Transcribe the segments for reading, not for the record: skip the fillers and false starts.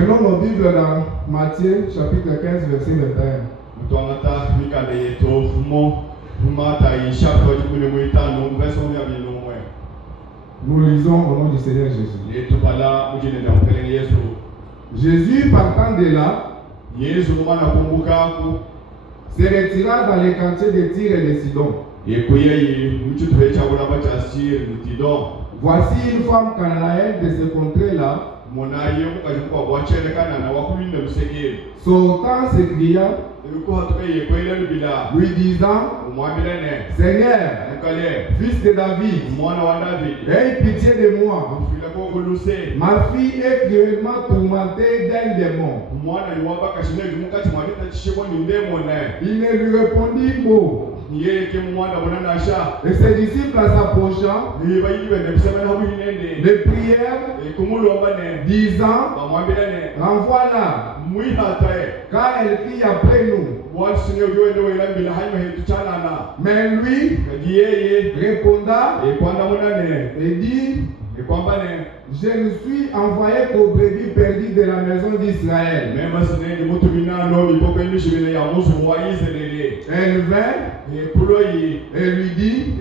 Prenons nos Bibles dans Matthieu chapitre 15 verset 21. Nous lisons au nom du Seigneur Jésus. Jésus partant de là se retira dans les quartiers de Tyr et de Sidon. Voici une femme cananéenne de ce contrée-là, sautant s'écria, lui disant, Seigneur, fils de David, aie pitié de moi. Ma fille est cruellement tourmentée d'un démon. Il ne lui répondit mot. Et ses disciples s'approchant, le prièrent, disant, renvoie-la, car elle crie après nous. Mais lui répondit et dit, je ne suis envoyé qu'aux brebis perdues de la maison d'Israël. Elle vint et lui dit,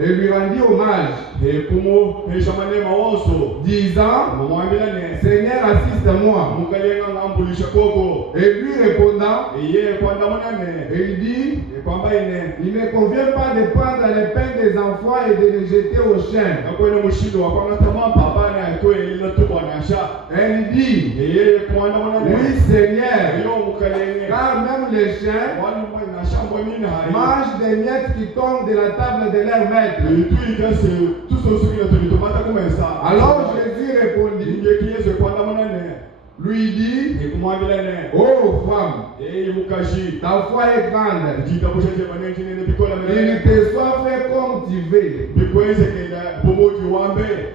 et lui rendit hommage, disant, Seigneur, assiste-moi. Et lui répondant, et il dit, il ne convient pas de prendre les pains des enfants et de les jeter aux chiens. Elle dit, oui Seigneur, car même les chiens mangent des miettes qui tombent de la table de leur maître. Alors Jésus répondit, lui dit, oh femme, ta foi est grande, il te soit fait comme tu veux.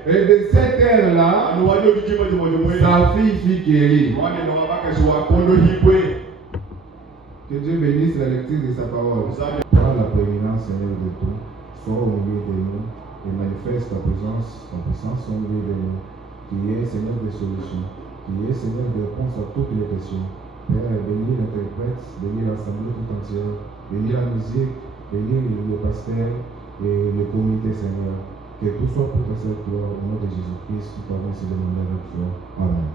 Et de cette heure-là, sa fille fut guérie. Que Dieu bénisse la lecture de sa parole. Prends la prééminence, Seigneur, de tout. Sois au milieu de nous et manifeste ta puissance au milieu de nous. Qui est Seigneur de solutions, qui est Seigneur de réponse à toutes les questions. Père, bénis l'interprète, bénis l'assemblée tout entière, bénis la musique, bénis le pasteur et le comité, Seigneur. Que tout soit pour ta seule gloire, au nom de Jésus-Christ, qui parvient se demander avec foi. Amen.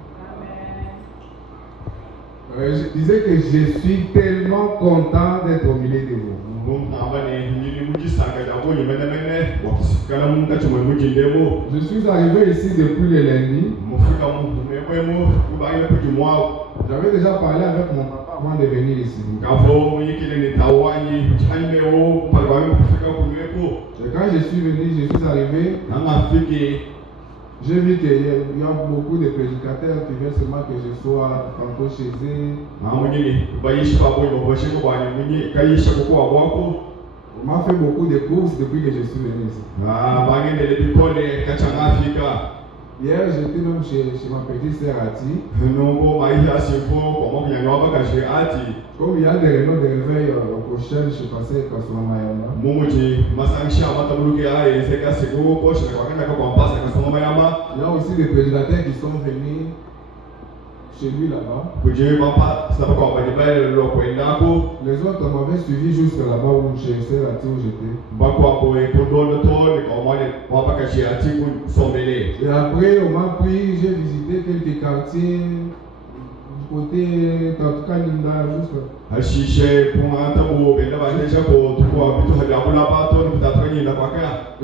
Je disais que je suis tellement content d'être au milieu de vous. Je suis arrivé ici depuis le lundi. J'avais déjà parlé avec mon papa avant de venir ici. Et quand je suis venu, je suis arrivé. J'ai vu qu'il y a beaucoup de prédicateurs qui veulent seulement que je sois tantôt chez eux. On m'a fait beaucoup de courses depuis que je suis venu ici. Hier, j'étais même chez ma petite sœur Ati. Comme il y a des réunions de réveil prochaines, je passais à Kassomamayama. Il y a aussi des prédicateurs qui sont venus chez lui là-bas. Les autres m'avaient suivi jusqu'à là-bas où chez sœur Ati où j'étais. Et après, on m'a pris, j'ai visité quelques quartiers du côté Tatukanina jusqu'à. Et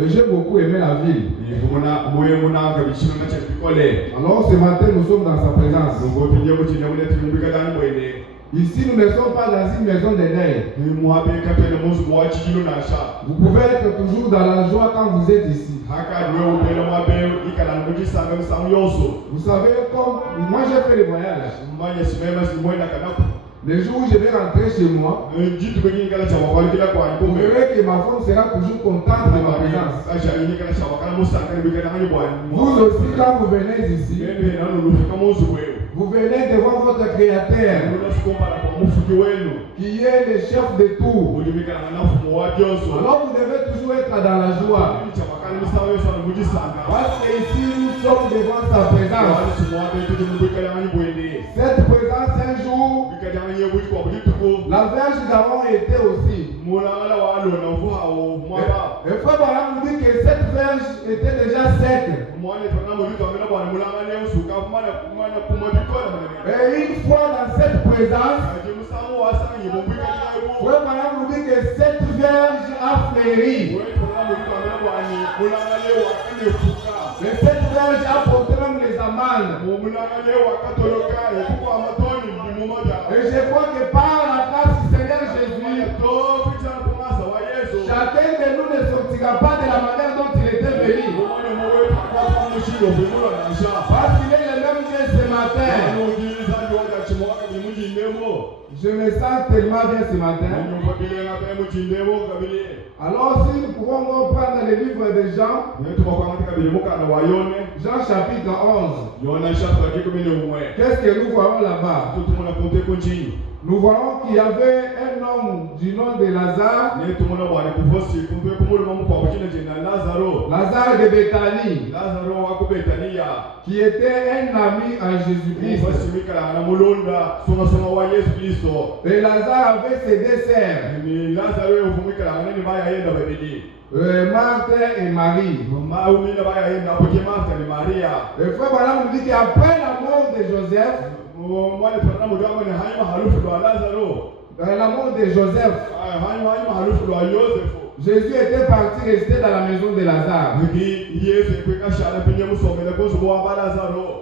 j'ai beaucoup aimé la ville. Alors ce matin, nous sommes dans sa présence. Ici, nous ne sommes pas dans une maison de deuil. Vous pouvez être toujours dans la joie quand vous êtes ici. Vous savez, comme moi j'ai fait le voyage. Le jour où je vais rentrer chez moi, vous verrez que ma femme sera toujours contente de ma présence. Vous aussi, quand vous venez ici, vous venez devant votre Créateur, qui est le chef de tout. Alors vous devez toujours être dans la joie. Parce que ici nous sommes devant sa présence. Cette présence un jour, la Vierge d'Aaron était aussi. Et frère Branham nous dit que cette Vierge était déjà sec. Et une fois dans cette présence, frère Branham nous dit que cette Vierge a fleuri. Mais cette Vierge a porté même les amendes. Et je crois que par la grâce du Seigneur Jésus, chacun de nous ne sortira pas de la manière dont il était venu. Parce qu'il est le même Dieu ce matin. Je me sens tellement bien ce matin. Alors si nous pouvons reprendre le livre de Jean, Jean chapitre 11. Qu'est-ce que nous voyons là-bas? Nous voyons qu'il y avait un homme du nom de Lazare. Lazare de Béthanie, qui était un ami à Jésus-Christ. Et Lazare avait ses deux sœurs, Marthe et Marie. Et frère Branham nous dit qu'après la mort de Joseph, la mort de Joseph, Jésus était parti rester dans la maison de Lazare.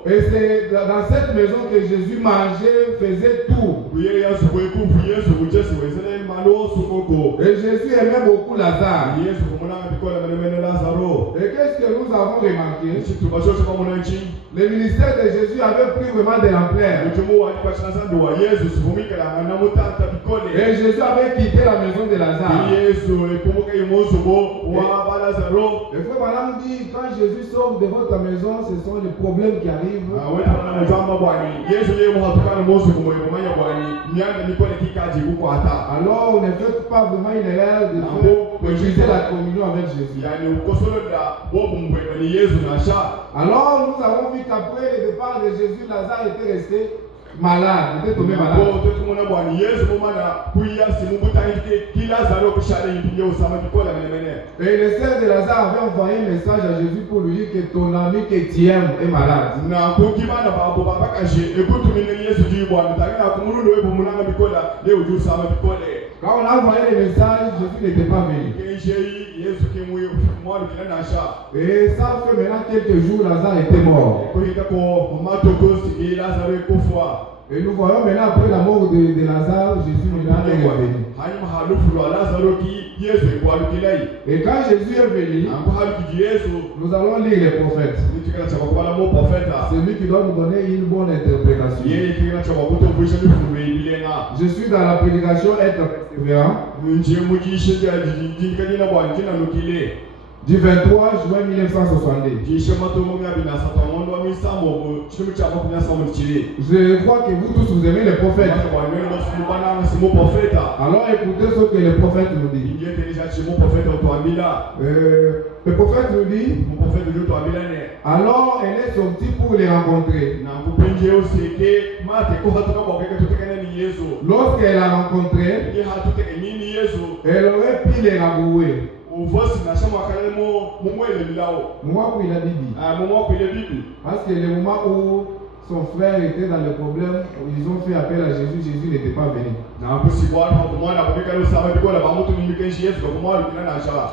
Et c'est dans cette maison que Jésus mangeait, faisait tout. Et Jésus aimait beaucoup Lazare. Et qu'est-ce que nous avons remarqué? Le ministère de Jésus avait pris vraiment de l'ampleur. Et Jésus avait quitté la maison de Lazare. Et frère Branham dit, quand Jésus sort de votre maison, ce sont les problèmes qui arrivent. Alors on ne fait pas vraiment une erreur de utiliser la communion avec Jésus. Alors nous avons vu qu'après le départ de Jésus, Lazare était resté malade, il était tombé malade. Et le sœur de Lazare avait envoyé un message à Jésus pour lui dire que ton ami que tu aimes est malade. Quand on a envoyé le message, Jésus n'était pas venu. Et ça fait maintenant quelques jours, Lazare était mort. Et nous voyons maintenant après la mort de Lazare, Jésus maintenant est revenu. Et quand Jésus est venu, nous allons lire les prophètes. C'est lui qui doit nous donner une bonne interprétation. Je suis dans la prédication être persévérant. Du 23 juin 1962. Je crois que vous tous vous aimez les prophètes. Alors écoutez ce que le prophète nous dit. Le prophète nous dit, alors elle est sortie pour les rencontrer. Lorsqu'elle a rencontré, elle aurait pu les rabouer. Parce que le moment où son frère était dans le problème, ils ont fait appel à Jésus, Jésus n'était pas venu.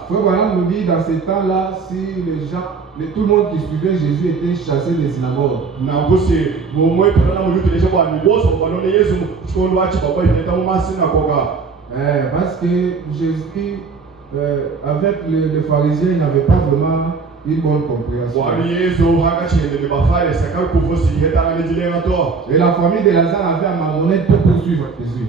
Frère Branham nous dit dans ces temps-là, si les gens, tout le monde qui suivait Jésus était chassé des synagogues. Parce que Jésus, avec les pharisiens, il n'avait pas vraiment une bonne compréhension. Et la famille de Lazare avait abandonné tout pour suivre Jésus.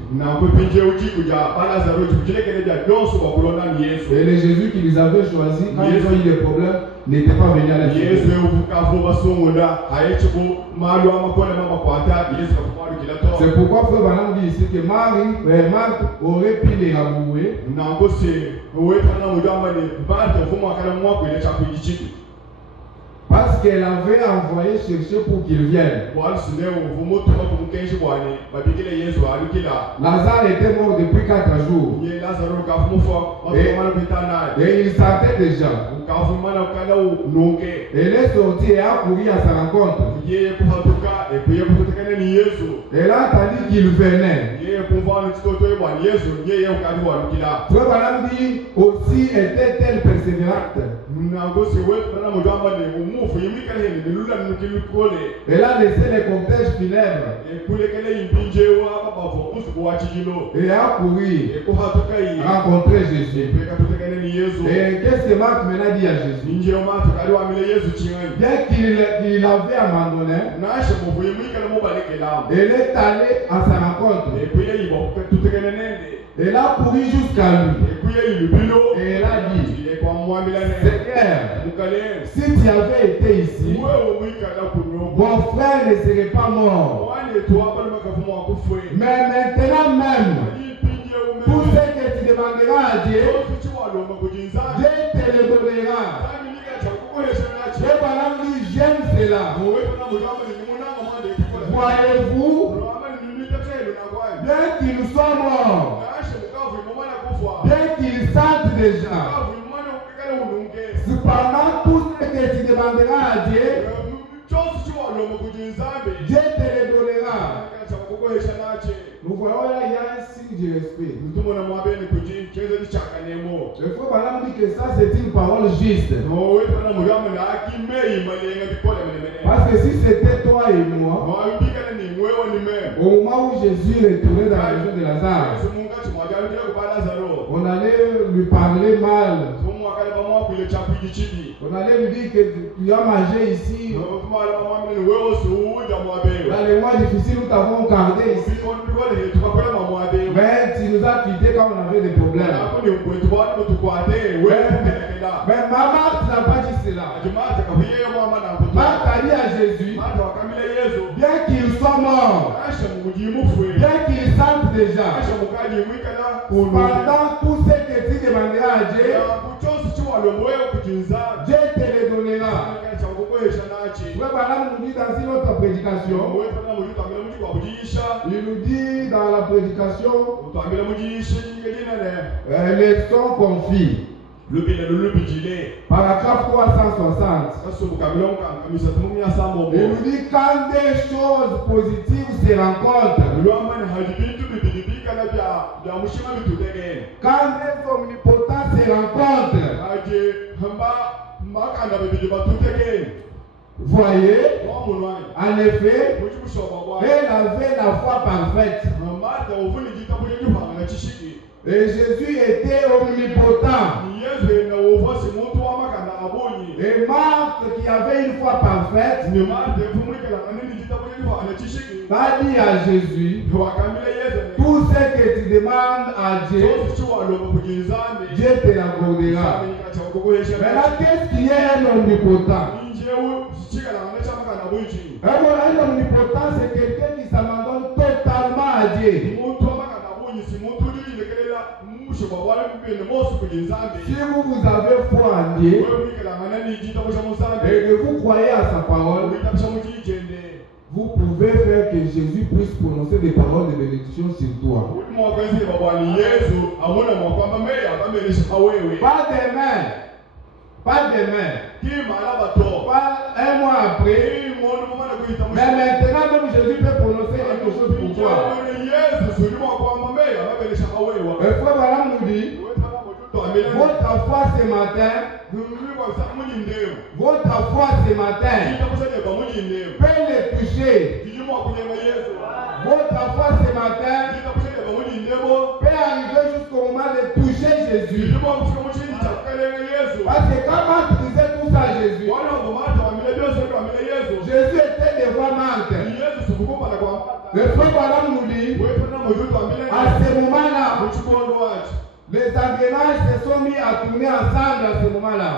Et le Jésus qui les avait choisis, quand ils ont eu des problèmes, n'était pas venu à la C'est pourquoi Frère Branham dit ici que Marthe aurait pu les rabouer. Parce qu'elle avait envoyé chercher pour qu'il vienne. Lazare était mort depuis 4 jours. Et il sentait déjà. Elle est sortie et a couru à sa rencontre. Elle a entendu qu'il venait. Frère Branham dit aussi était-elle persévérante. Elle a laissé les cortèges funèbres et a couru rencontrer Jésus. Et qu'est-ce que Marthe maintenant dit à Jésus? Bien qu'il avait abandonné, elle est allée à sa rencontre. Elle a couru jusqu'à lui. Et elle a dit, Seigneur, si tu avais été ici, mon frère ne serait pas mort. Mais maintenant même, tout ce que tu demanderas à Dieu, Dieu te le donnera. Et voilà, j'aime cela. Voyez-vous, bien qu'il soit mort, bien qu'il sente déjà, cependant tout ce que tu demanderas à Dieu, Dieu te le donnera. Nous voyons là, il y a un signe de respect. Le frère Branham dit que ça c'est une parole juste. Parce que si c'était toi et moi, au moment où Jésus retournait dans la région de Lazare, on allait lui parler mal. On allait lui dire que tu as mangé ici. Dans les mois difficiles, nous t'avons gardé ici. Mais tu nous as quittés quand on avait des problèmes. Mais maman n'a pas dit cela. Marthe a dit à Jésus, bien qu'il soit mort, bien qu'il sente déjà, pendant tout ce que tu demanderas à Dieu, Dieu te le donnera. Frère Branham nous dit dans une autre prédication, il nous dit dans la prédication, les sons confis. Paragraphe 360. Il nous dit quand des choses positives se rencontrent, quand des omnipotents se rencontrent, voyez, en effet, elle avait la foi parfaite. Et Jésus était omnipotent. Et Marthe, qui avait une foi parfaite, a dit à Jésus, tout ce que tu demandes à Dieu, Dieu te l'accordera. Maintenant, qu'est-ce qui est un omnipotent? Un omnipotent, c'est quelqu'un qui s'abandonne totalement à Dieu. Si vous avez foi en Dieu et que vous croyez à sa parole, vous pouvez faire que Jésus puisse prononcer des paroles de bénédiction sur toi. Pas demain. Pas demain. Pas un mois après. Mais maintenant, même Jésus peut prononcer quelque chose pour toi. Le frère Branham nous dit, votre foi ce matin, peut les toucher. Votre foi ce matin peut arriver jusqu'au moment de toucher Jésus. Parce que quand Marthe disait tout ça à Jésus, Jésus était devant Marthe. Le frère Branham nous dit, à ce moment-là, les engrenages se sont mis à tourner ensemble à ce moment-là.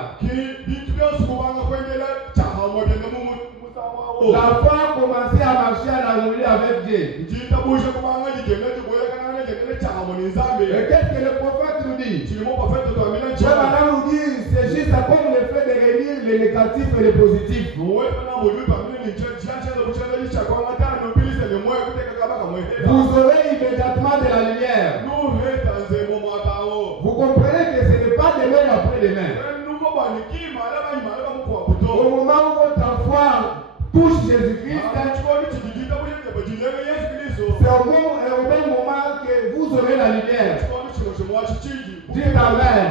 La foi a commencé à marcher, à la rouler avec Dieu. Et qu'est-ce que le prophète nous dit? Maintenant nous dit, c'est juste comme le fait de réunir les négatifs et les positifs. Vous aurez immédiatement de la lumière. Vous comprenez que ce n'est pas demain après demain. Au moment où votre foi touche Jésus-Christ, c'est au même moment que vous aurez la lumière. Dites Amen.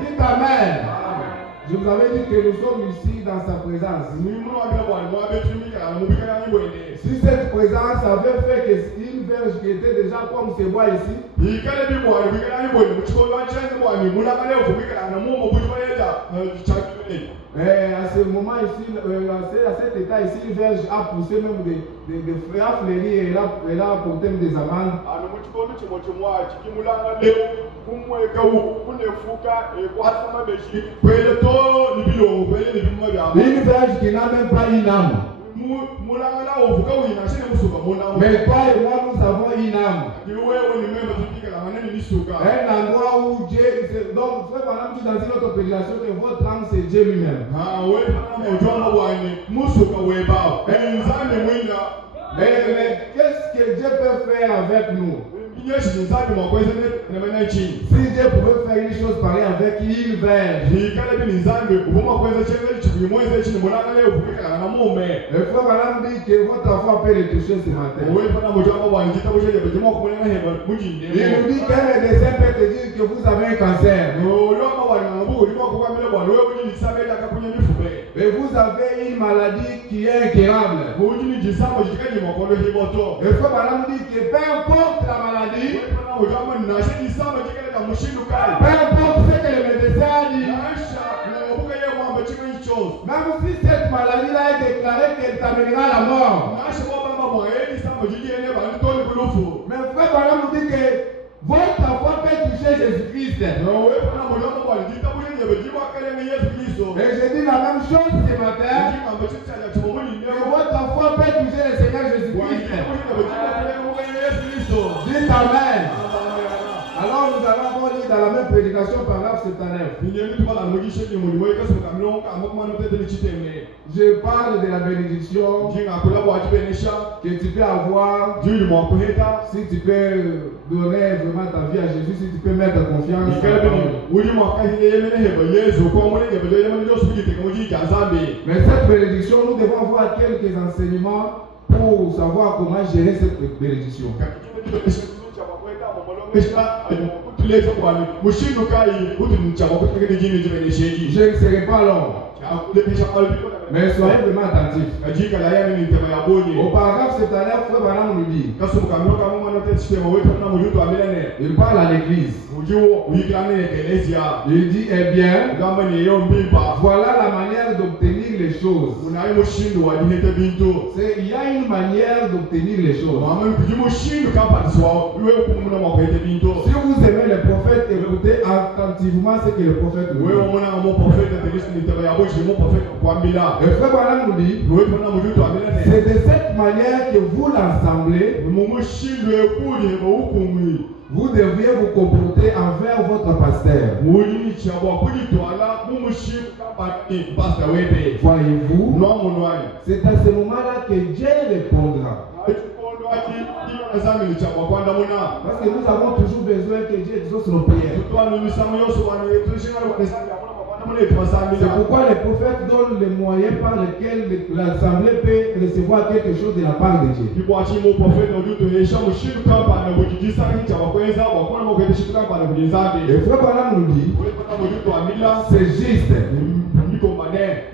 Dites Amen. Je vous avais dit que nous sommes ici dans sa présence. Si cette présence avait fait qu'une verge qui était déjà comme ce bois ici, à ce moment ici, à cet état ici, une verge a poussé même des fruits, a fleuri et elle a apporté des amandes. Une verge qui n'a même pas une âme. Mais toi et moi, nous avons une âme. Un endroit où Dieu. Donc, frère, par exemple, dans une autre prédication, que votre âme, c'est Dieu lui-même. Mais qu'est-ce que Dieu peut faire avec nous? Si Dieu pouvait faire une chose pareille avec une verge. Le frère Madame dit que votre enfant peut le toucher ce matin. Il nous dit qu'un médecin peut te dire que vous avez un cancer. Et vous avez une maladie qui est incurable. Le frère Madame dit que peu importe la maladie, peu importe ce que le médecin a dit, même si cette maladie-là est déclarée qu'elle t'amènera à la mort. Mais frère Madame nous dit que votre enfant peut toucher Jésus-Christ. Et je dis la même chose ce matin. Que votre enfant peut toucher le Seigneur Jésus-Christ. Dites Amen. Alors nous allons lire dans la même prédication paragraphe 79. Je parle de la bénédiction que tu peux avoir si tu peux donner vraiment ta vie à Jésus, si tu peux mettre confiance. Mais cette bénédiction, nous devons avoir quelques enseignements pour savoir comment gérer cette bénédiction. Je ne serai pas long, mais soyez vraiment attentifs. Au paragraphe 79, frère Branham nous dit, il parle à l'église. Il dit, eh bien, voilà la manière d'obtenir les choses. Il y a une manière d'obtenir les choses. Si vous aimez le prophète, écoutez attentivement ce que le prophète dit. Le frère Branham nous dit, c'est de cette manière que vous l'assemblez, vous devriez vous comporter envers votre pasteur. Voyez-vous, c'est à ce moment-là que Dieu répondra. Parce que nous avons toujours besoin que Dieu exauce nos prières. C'est pourquoi les prophètes donnent les moyens par lesquels l'assemblée peut recevoir quelque chose de la part de Dieu. Et frère Branham nous dit, c'est juste.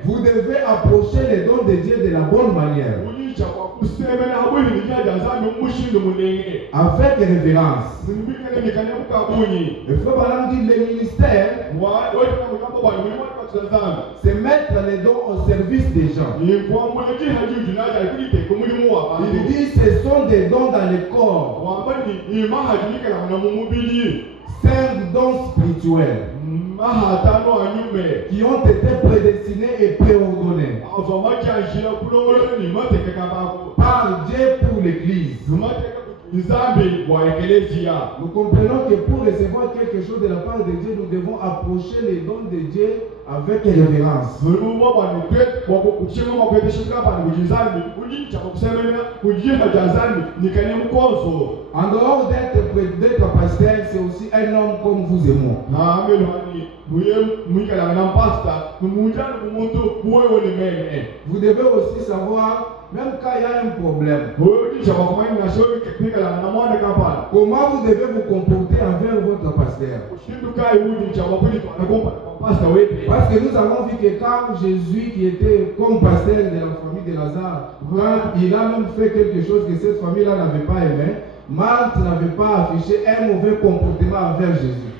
Vous devez approcher les dons de Dieu de la bonne manière. Avec révérence. Le frère Branham dit, le ministère, c'est mettre les dons au service des gens. Il dit, ce sont des dons dans le corps. 5 dons spirituels qui ont été prédestinés et préordonnés par Dieu pour l'Église. Nous comprenons que pour recevoir quelque chose de la part de Dieu, nous devons approcher les dons de Dieu avec révérence. En dehors d'être pasteur, c'est aussi un homme comme vous et moi. Vous devez aussi savoir, même quand il y a un problème, comment vous devez vous comporter envers votre pasteur. Parce que nous avons vu que quand Jésus, qui était comme pasteur de la famille de Lazare, quand il a même fait quelque chose que cette famille-là n'avait pas aimé, Marthe n'avait pas affiché un mauvais comportement envers Jésus.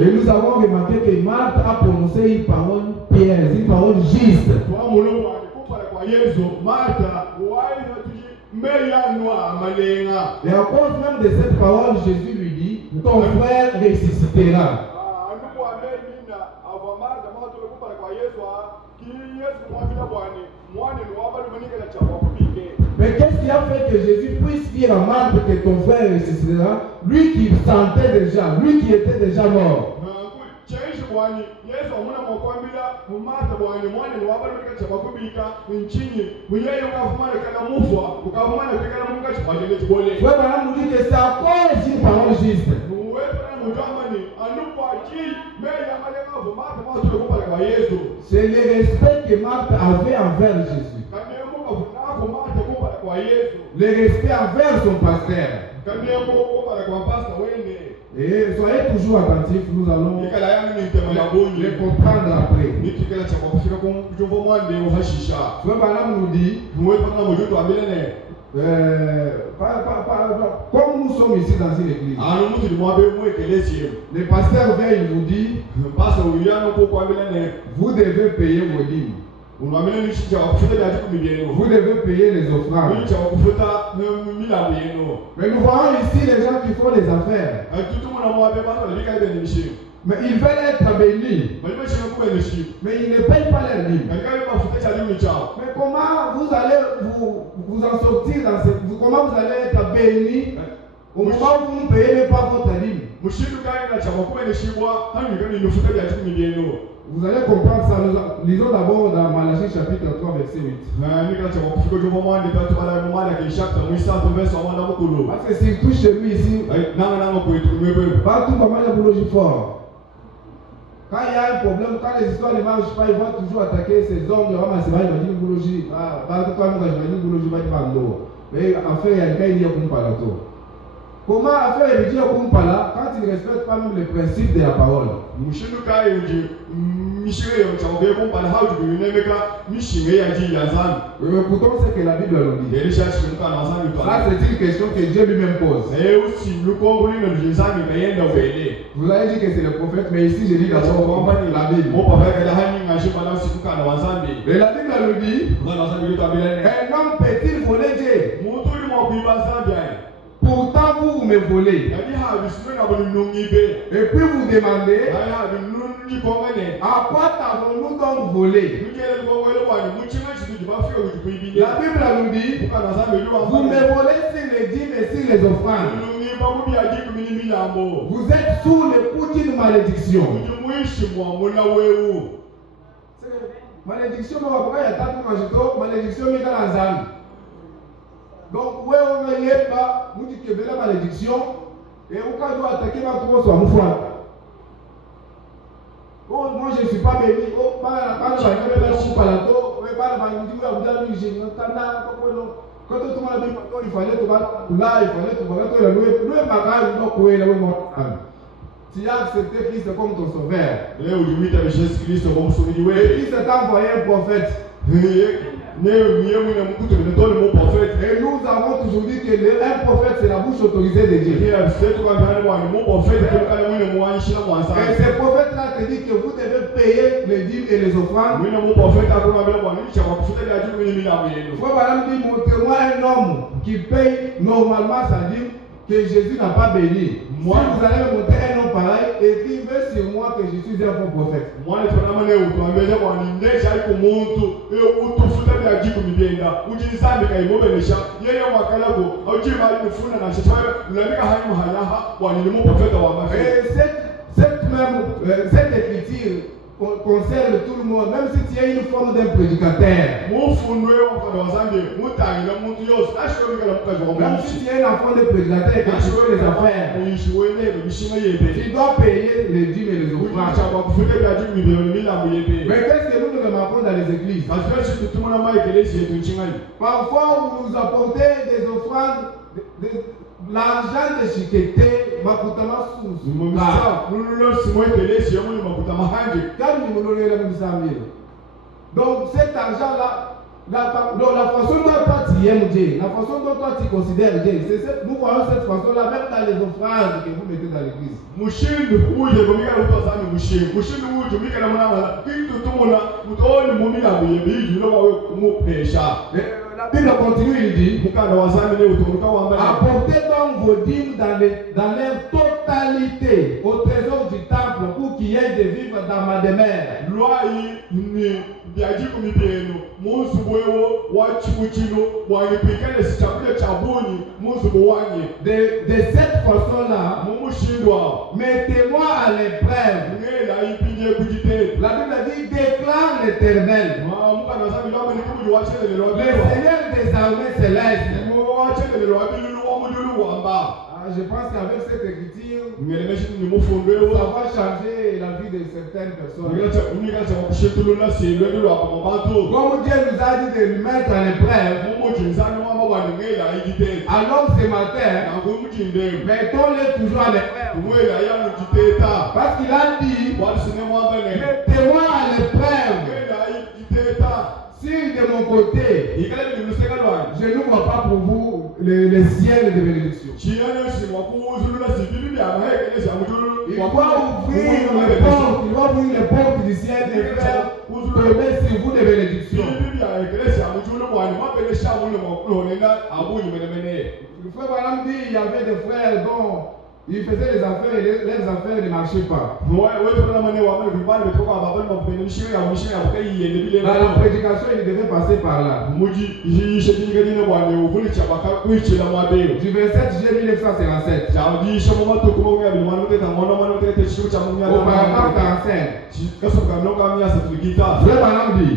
Et nous avons remarqué que Marthe a prononcé une parole piège, une parole juste. Et à cause même de cette parole, Jésus lui dit, ton frère ressuscitera. Mais qu'est-ce qui a fait que Jésus puisse dire à Marthe que ton frère ressuscitera, lui qui sentait déjà, lui qui était déjà mort? Voilà, nous dit que c'est à cause d'une parole juste. C'est le respect que Marthe avait envers Jésus. Le respect envers son pasteur. Et soyez toujours attentifs, nous allons les comprendre après. Madame nous dit, comme nous sommes ici dans une église, le pasteur vient, il vous dit, vous devez payer vos dîmes. Vous devez payer les offrandes. Mais nous voyons ici les gens qui font les affaires. Mais ils veulent être bénis. Mais ils ne payent pas leurs dîmes. Mais comment vous allez vous en sortir dans cette... Comment vous allez être bénis au moment où vous ne payez même pas votre dîme? Vous allez comprendre ça. Nous lisons d'abord dans Malachie chapitre 3 verset 8. Parce que surtout chez lui ici, partout pas mal de boulot fort. Quand il y a un problème, quand les histoires ne marchent pas, ils vont toujours attaquer ces hommes. Mais enfin, il y a un cas qui est pas là. Comment faire le dire comme pas là quand ils ne respectent pas même les principes de la parole? Mais pourtant, c'est que la Bible le dit. Ça, c'est une question que Dieu lui-même pose. Vous allez dire que c'est le prophète, mais ici, je dis d'abord la Bible. Et la Bible le dit, un homme peut-il voler Dieu? Pourtant, vous me volez. Et puis vous demandez, à quoi t'avons-nous donc volé? La Bible nous dit, vous me volez sur les dîmes et sur les offrandes. Vous êtes sous le coup d'une malédiction. Malédiction, malédiction, donc, où on n'y est pas, nous dit que la malédiction, et au cas où attaquer ma troupe soit mon foi. Oh, moi je ne suis pas béni. Oh, quand on va faire il fallait tout là, il fallait tout tu as accepté Christ comme ton sauveur. Et Christ t'a envoyé un prophète. Et nous avons toujours dit que un prophète, c'est la bouche autorisée de Dieu. Et ce prophète-là te dit que vous devez payer les dîmes et les offrandes. Frère Madame dit, montrez-moi un homme qui paye normalement sa dîme que Jésus n'a pas béni. Moi, si vous allez me montrer un homme pareil, écrivez sur moi que je suis un faux prophète. Et cette écriture concerne tout le monde, même si tu es une forme d'un prédicateur. Même si tu es un enfant de prédicateur et que tu fais les affaires, tu dois payer les dîmes et les offrandes. Mais qu'est-ce que nous remarquons dans les églises? Parfois, vous nous apportez des offrandes, l'argent de chiqueté, Makutama sous. Donc cet argent-là, la façon dont toi tu aimes Dieu, la façon dont toi tu considères Dieu, nous voyons cette façon-là même dans les offrandes que vous mettez dans l'église. La Bible continue, il dit, apportez donc vos dîmes dans leur totalité au trésor du temple pour qu'il y ait de vivre dans ma demeure. De cette façon-là, mettez-moi à l'épreuve. La Bible dit, déclare l'Éternel, le Seigneur des armées célestes. Je pense qu'avec cette écriture, ça va changer la vie de certaines personnes. Comme Dieu nous a dit de lui mettre en épreuve, alors ce matin, mettons-le toujours en épreuve. Parce qu'il a dit, mettez-moi en épreuve. Si de mon côté, je ne vois pas pour vous le ciel de bénédiction, il va ouvrir les portes du ciel et faire tomber sur vous des bénédictions. Le frère Balam dit il y avait des frères dont ils faisaient les affaires et leurs affaires ne marchaient pas. Dans la prédication, il devait passer par là. Du verset G 1957 au paragraphe 45. Frère Balam dit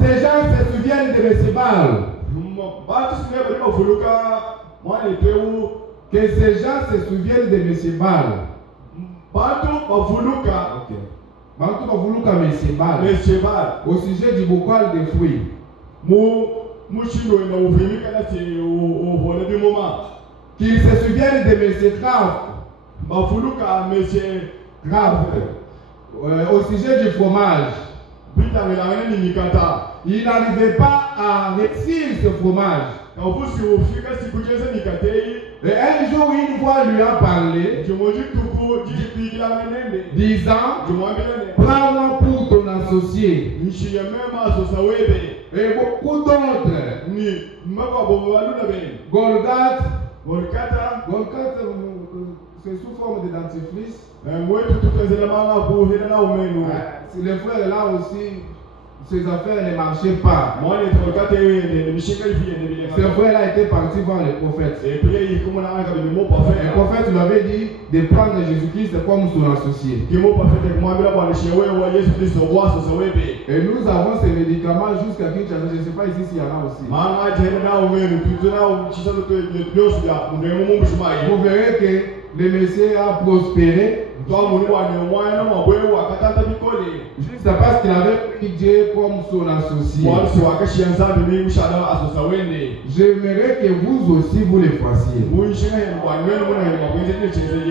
ces gens se souviennent de Messibal. Que ces gens se souviennent de Messibal. Messibal au sujet du bocal de fruits. Qu'ils se souviennent de Messicrave. Au sujet du fromage. Il n'arrivait pas à réussir ce fromage. Et un jour, une voix lui a parlé, disant, prends-moi pour ton associé. Et beaucoup d'autres. Golgotha, c'est sous forme de dentifrice. Les frères là aussi, ces affaires ne marchaient pas. Ce frère-là était parti voir le prophète. Le prophète lui avait dit de prendre Jésus-Christ comme son associé. Et nous avons ces médicaments jusqu'à Kinshasa. Je ne sais pas ici s'il y en a aussi. Vous verrez que le Messie a prospéré. Juste parce qu'il avait pris Dieu comme son associé. J'aimerais que vous aussi vous le fassiez.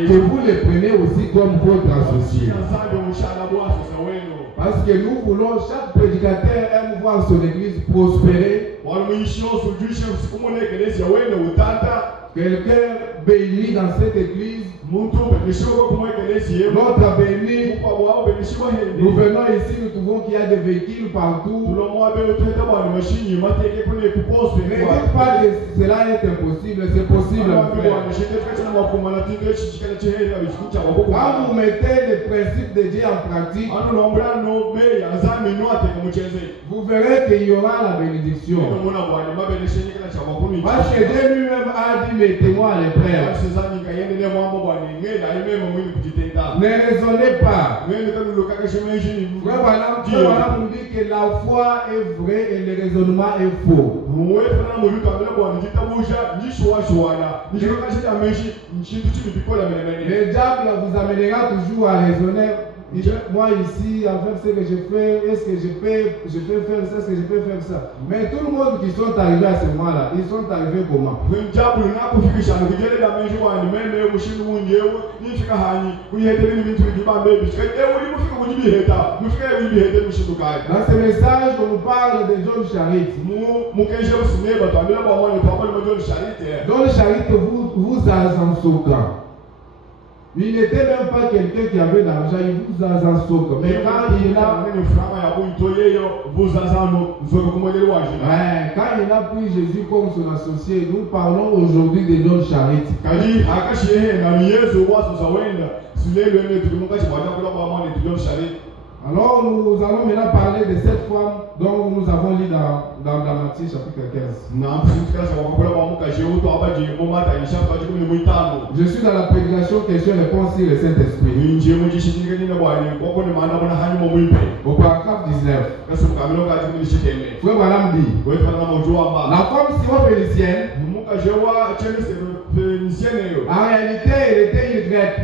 Que vous le preniez aussi comme votre associé. Parce que nous voulons, chaque prédicateur aime voir son église prospérer. Quelqu'un béni dans cette église. Notre béni. Nous venons ici, nous trouvons qu'il y a des véhicules partout. Ne dites pas que cela est impossible, c'est possible. Quand vous mettez les principes de Dieu en pratique, vous verrez qu'il y aura la bénédiction. Parce que Dieu lui-même a dit les témoins à l'épreuve. Ne raisonnez pas. Frère Branham nous dit que la foi est vraie et le raisonnement est faux. Le diable vous amènera toujours à raisonner. Moi ici, avec ce que je fais, est-ce que je peux faire ça, est-ce que je peux faire ça? Mais tout le monde qui sont arrivés à ce moment-là, ils sont arrivés comment? Dans ce message, on nous parle de John Charit. John Charit vous a en soquant. Il n'était même pas quelqu'un qui avait de l'argent, il vous a en soque. Mais quand il a pris Jésus comme son associé, nous parlons aujourd'hui de John Charit. Alors nous allons maintenant parler de cette femme dont nous avons lu dans Matthieu chapitre 15. Je suis dans la prédication question-réponse sur le Saint-Esprit. Au paragraphe 19. Frère Branham dit, la femme syro-phénicienne, en réalité, elle était une Grecque.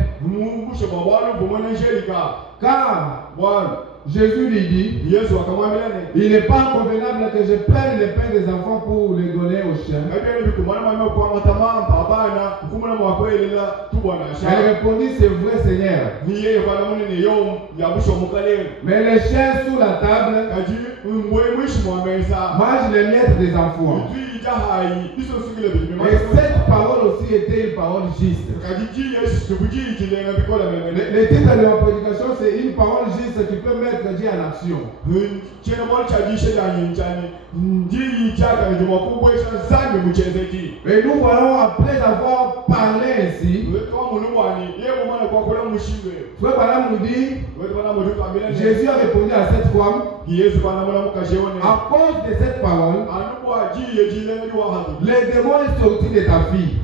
Car Jésus lui dit, il n'est pas convenable que je prenne le pain des enfants pour les donner aux chiens. Elle répondit, c'est vrai Seigneur. Mais les chiens sous la table mangent les miettes des enfants. Et cette parole aussi était une parole juste. Le titre de ma prédication, c'est une parole juste qui peut mettre Dieu en action. Et nous voyons, après avoir parlé ainsi, Frère Branham nous dit, Jésus a répondu à cette femme, à cause de cette parole, les démons sont sortis de ta fille.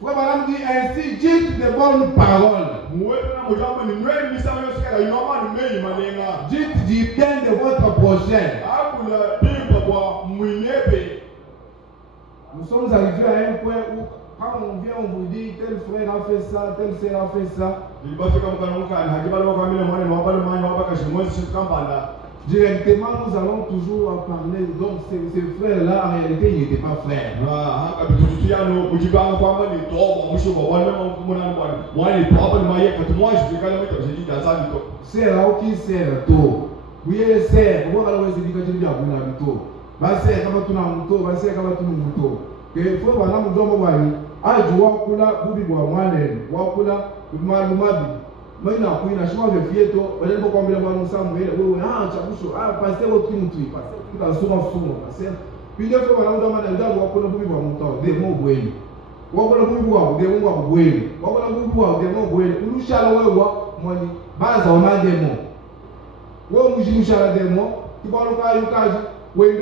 Frère Branham dit ainsi, dites de bonnes paroles. Dites du bien de votre prochain. Nous sommes arrivés à un point où quand on vient, on vous dit tel frère a fait ça, tel sœur a fait ça. Directement, nous allons toujours en parler. Donc, ces frères-là, en réalité, ils n'étaient pas frères. C'est là où qui sert tout. Oui, c'est. Pourquoi on va se dire que tu as un tout? C'est comme tu as un tout, c'est comme tu as un tout. Que faut voir là, nous devons voir. Ah, je vois que là, vous dites moi, moi, que là, mais il a pris une chose de fier, on est beaucoup combien de fois nous sommes, ah, passer votre truc, passer tout dans souvent, puis des fois, on a demandé à voir que nous vivons mon temps, des mots brûlés. On va vous voir, des mots brûlés. On va vous voir, des mots brûlés. Nous chalons, moi, base on a des mots. Où nous chalons des mots, tu vas le faire, où il est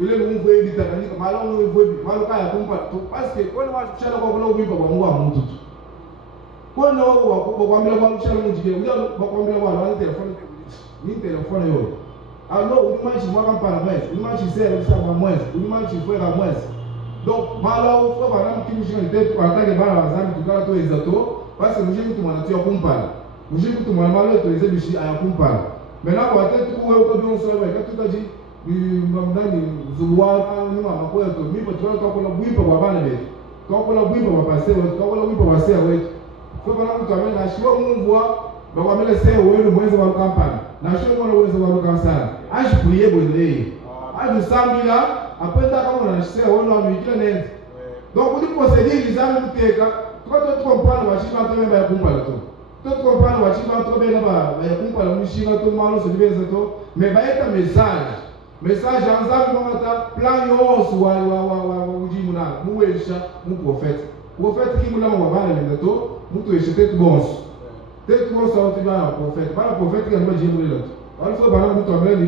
il est le mouvoir du Tanganyika, malon le voit, malon a compas, parce que quand on va chalons, on va vous voir mon tout. Quand on va vous chalons, on va vous téléphone, ni téléphone. Alors, on mange moi comme par moins, on mange c'est ça à moins, on mange frère à moins. Donc, malheureusement, frère Branham qui nous dit peut-être en tant que balance, tu dois tout exacto, parce que nous j'ai tout mon nature compas. Nous j'ai tout mon malheur, tu les bichi à compas. Maintenant, on va peut-être trouver au code de quand tout a dit, nous nous voir nous à quoi tu me peux trouver quand on a bu pour avoir les quand on a bu pour passer, quand on a bu pour passer avec. Frère Branham, tu amènes la choix, on voit. Donc on va laisser où le moins de la campagne. La chose qu'on a besoin de faire ça. Ah je priais pour lui. Ah nous sommes là. Après ça quand on a acheté on a mis qu'il est. Donc vous dites procéder les amis tout est là. Toi tu comprends le machine quand même va comprendre tout. Tu comprends le machine quand même va comprendre le machine quand tout mal se dit ça. Mais va être un message ensemble comme ça plan yo soit wa dit mon âme. Nous écha mon prophète. Prophète qui nous l'a envoyé le tout. Nous tu échec tout bon. Dès que vous sortez dans le prophète, pas le prophète qui a dit l'autre.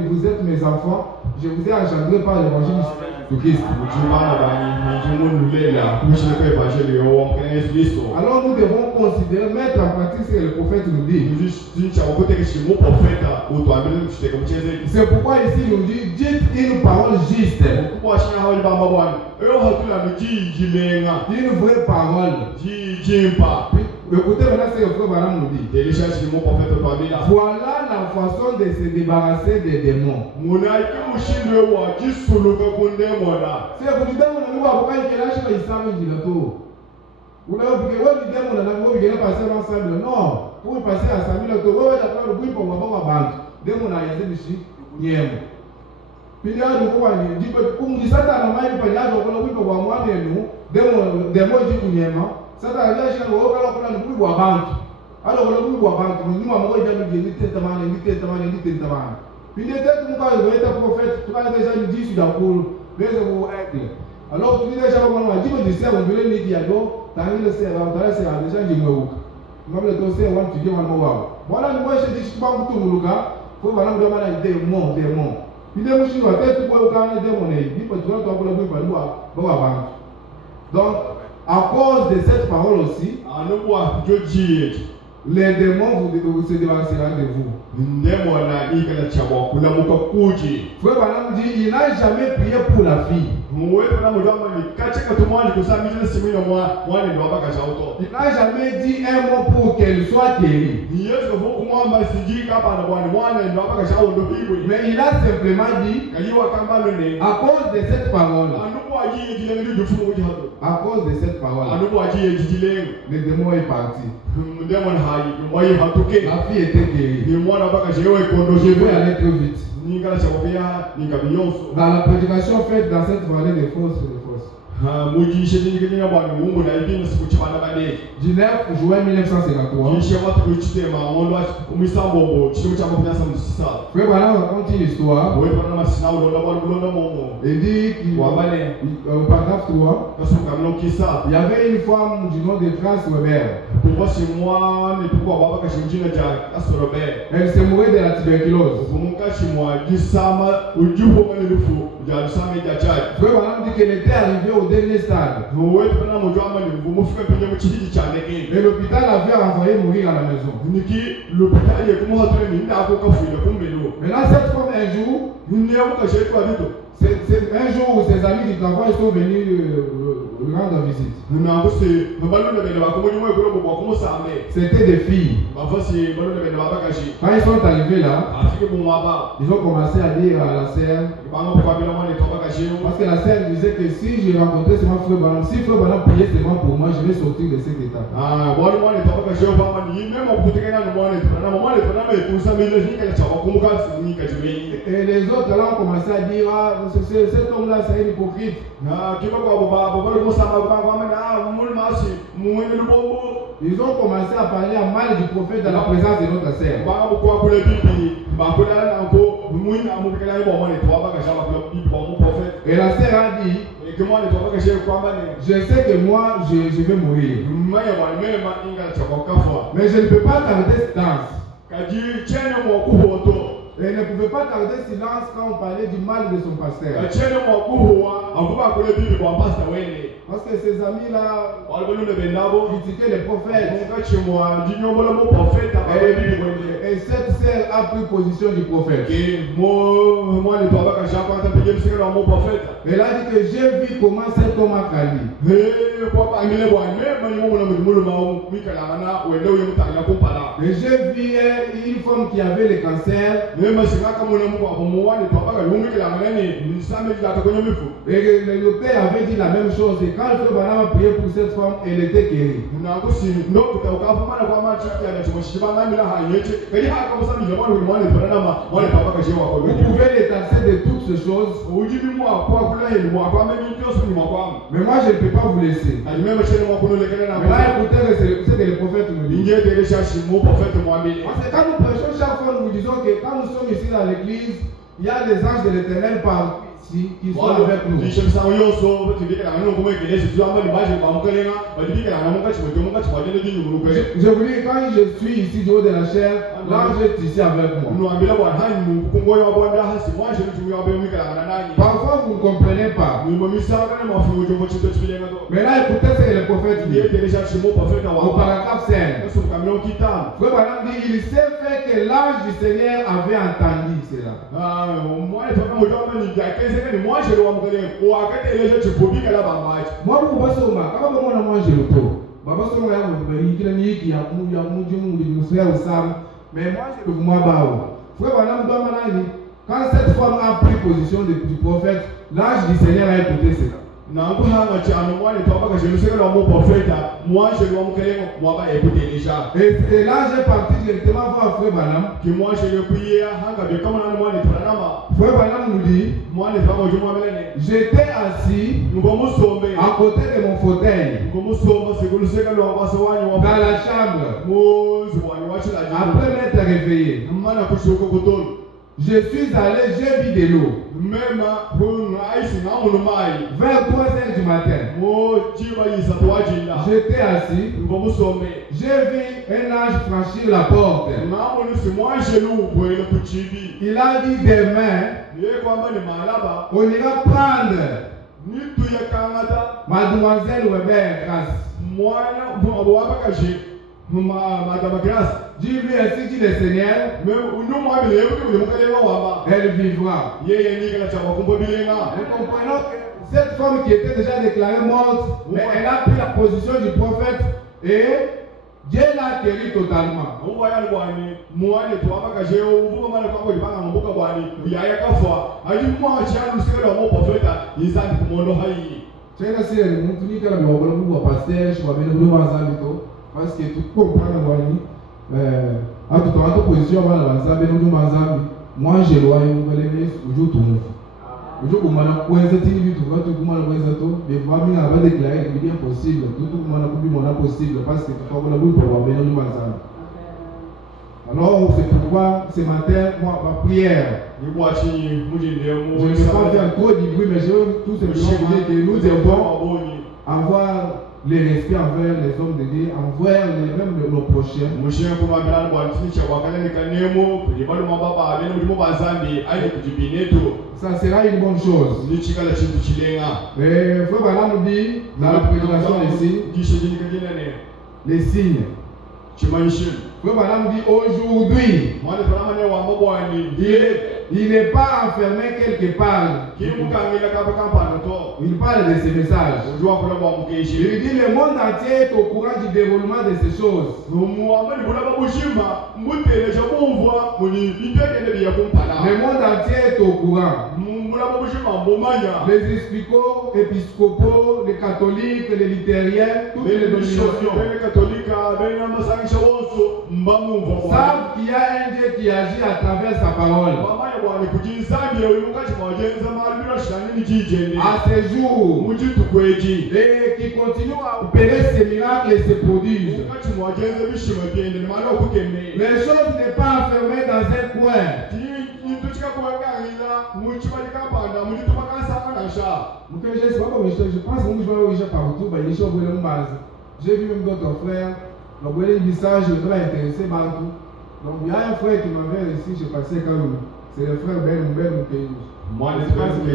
Vous êtes mes enfants, je vous ai engendré par l'évangile de Christ. Alors nous devons considérer, mettre en pratique ce que le prophète nous dit. C'est pourquoi ici il nous dit, dites une parole juste. Une vraie parole. Écoutez maintenant ce que le frère Branham nous dit. Voilà la façon de se débarrasser des démons. Si vous dites vous n'avez pas passer ensemble. Non, pour passer ensemble, vous avez le bruit pour avoir ma bande. Démon a yasé ici, nième. Puis il y a un nouveau dit que pour nous, ça t'a nommé une période où on a vu pour moi, démon dit nième. Ça t'a dit que on a le bruit pour la bande. Alors on a le bruit pour la bande. Nous, on a dit que puis il était tout le monde, prophète, tu vas déjà lui dire sur la cour, mais je vous aide. Alors tu dis déjà, on a dit que tu sais, on veut les dire, t'as vu le serre, déjà dit moi. Même le dossier, on tu dis, on va voir. Voilà, moi je dis, je suis pas tout le gars, faut vraiment demander des démons. Puis les mouches, on va peut-être pour le démon, il dit que tu vas te le bruit, donc, à cause de cette parole aussi, les démons vous se débarrasseront de vous. Frère Branham dit, il n'a jamais prié pour la fille. Il n'a jamais dit un mot pour qu'elle soit guérie. Mais il a simplement dit, à cause de cette parole, le démon est parti. La fille était guérie. Je vais aller trop vite. Dans la prédication faite dans cette vallée de force. Du 9 juin 1953, Frère Branham raconte une histoire. Il dit au paragraphe 3, il y avait une femme du nom de Transweber. Elle se mourait de la tuberculose. Frère Branham dit qu'elle était arrivée au dernier stade. Et l'hôpital avait envoyé mourir à la maison. Maintenant, cette femme, un jour où ses amis du travail sont venus lui rendre visite. C'était des filles. Quand ils sont arrivés là, ils ont commencé à dire à la sœur, parce que la sœur disait que si je rencontrais seulement Frère Branham, si Frère Branham priait seulement pour moi, je vais sortir de cet état. Et les autres là ont commencé à dire, cet homme-là c'est un hypocrite. Ils ont commencé à parler en mal du prophète dans la présence de notre sœur. Et la sœur a dit, je sais que moi je vais mourir, mais je ne peux pas garder silence. Et il ne pouvait pas garder silence quand on parlait du mal de son pasteur. Parce que ses amis là critiquaient les prophètes. Et cette sœur a pris position du prophète. Et elle a dit que j'ai vu comment cet homme a quali. Et j'ai vu une femme qui avait le cancer. Et le docteur avait dit la même chose. Et quand le frère Branham a prié pour cette femme, elle était guérie. Vous pouvez les taxer de toutes ces choses. Mais moi je ne peux pas vous laisser. Mais là écoutez ce que le prophète nous dit. Parce que quand nous prêchons chaque fois, nous disons que quand nous sommes ici dans l'église, il y a des anges de l'Éternel qui sont avec nous. Je vous dis, quand je suis ici du haut de la chair, l'ange est ici avec moi. Parfois vous ne comprenez pas. Mais là écoutez ce que le prophète dit. Au paragraphe 5. Frère Branham dit, il s'est fait que l'ange du Seigneur avait entendu cela. Moi, je dois me dire, moi, vous voyez ça, comment on mange le taux. Mais moi, je le vois pas. Frère Branham, quand cette femme a pris position du prophète, l'ange du Seigneur a écouté cela. Et l'ange est parti directement voir Frère Branham. Frère Branham nous dit, j'étais assis à côté de mon fauteuil dans la chambre après m'être réveillé. Je suis allé, j'ai vu de l'eau. Vers 3h du matin. J'étais assis. J'ai vu un ange franchir la porte. Il a dit demain, on ira prendre Mademoiselle Weber Grace. Dieu lui ainsi dit le Seigneur, elle vivra. Nous comprenons que cette femme qui était déjà déclarée morte, mais elle a pris la position du prophète et Dieu l'a guéri totalement. Parce que tout comprendre, en tout cas, en position, moi je dois y aller toujours tout le monde. Je dis que c'est impossible. Possible parce que alors c'est pourquoi ce matin, moi, ma prière, je ne vais pas faire trop de bruit, mais je veux tout simplement dire que nous devons avoir le respect envers les hommes de Dieu, envers même nos prochains. Ça sera une bonne chose. Frère Branham nous dit dans la prédication des signes, les signes. Frère Branham dit aujourd'hui, il n'est pas enfermé quelque part. Il parle de ces messages. Il dit le monde entier est au courant du déroulement de ces choses. Le monde entier est au courant. Les épiscopaux, les catholiques, les luthériens, toutes les dénominations savent qu'il y a un Dieu qui agit à travers sa parole. À ce jour, et qui continue à opérer ces miracles et ces prodiges. Les choses n'est pas enfermées dans un coin. Je pense que je vais partout. J'ai vu même d'autres frères. Donc, je vais intéresser partout. Donc, il y a un frère qui m'avait ici, je passais quand même. C'est le frère Ben. Moi, je pense que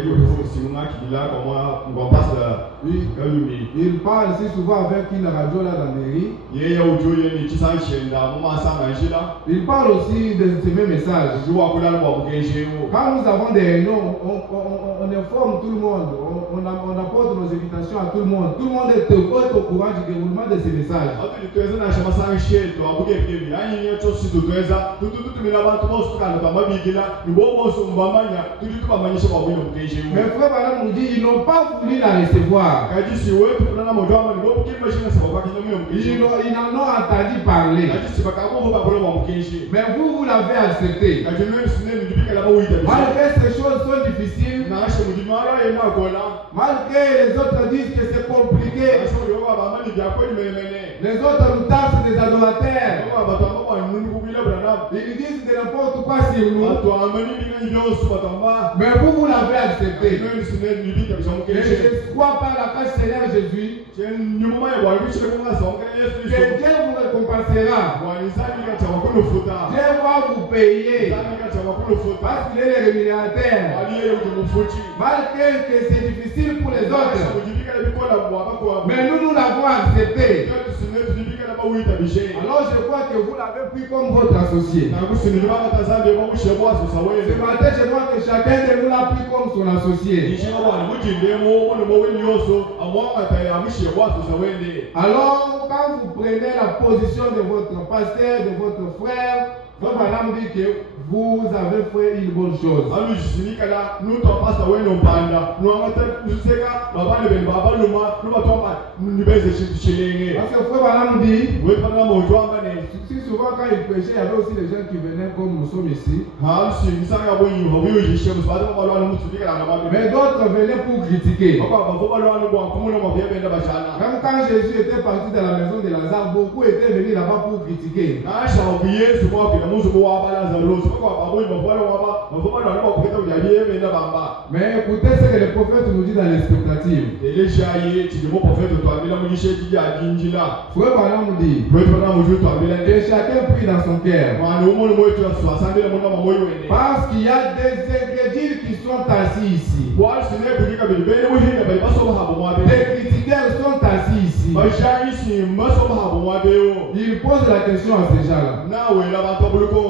il parle si souvent avec une radio là dans la mairie. Il parle aussi de ces mêmes messages. Quand nous avons des réunions, on informe tout le monde, on apporte nos invitations à tout le monde. Tout le monde est au courant du déroulement de ces messages. Mais frère Branham nous dit ils n'ont pas voulu la recevoir. Ils en ont entendu parler. Mais vous l'avez accepté. Malgré ces choses sont difficiles, malgré les autres disent que c'est compliqué, les autres nous taxent des adorateurs. Ils disent de n'importe quoi sur nous. Mais vous l'avez accepté. Et je crois par la grâce du Seigneur Jésus que Dieu vous récompensera. Dieu va vous payer. Parce qu'il est le rémunérateur. Malgré que c'est difficile pour les autres. Mais nous l'avons accepté. Alors je crois que vous l'avez pris comme votre associé. Ce matin, je crois que chacun de nous l'a pris comme son associé. Alors, quand vous prenez la position de votre pasteur, de votre frère, votre madame dit que vous avez fait une bonne chose. Parce que frère madame dit, si souvent quand il prêchait, il y avait aussi des gens qui venaient comme nous sommes ici. Mais d'autres venaient pour critiquer. Même quand Jésus était parti de la maison de Lazare, beaucoup étaient venus là-bas pour critiquer. Mais écoutez ce que le prophète nous dit dans l'expectative. Frère Branham nous dit que chacun prie dans son cœur. Parce qu'il y a des ingrédients qui sont assis ici. Des critiqueurs sont assis ici. Ils posent la question à ces gens-là.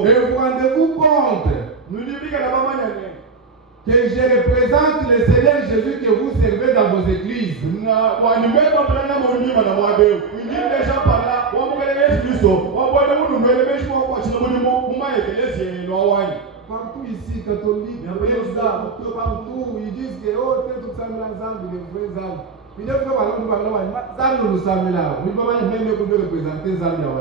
Et vous rendez-vous compte que je représente le Seigneur Jésus que vous servez dans vos églises. Partout ici, catholiques, partout, ils disent que oh, tout ça, ensemble, les vrais âmes. Il est frère, nous sommes là. Nous ne pouvons même représenter Zambia.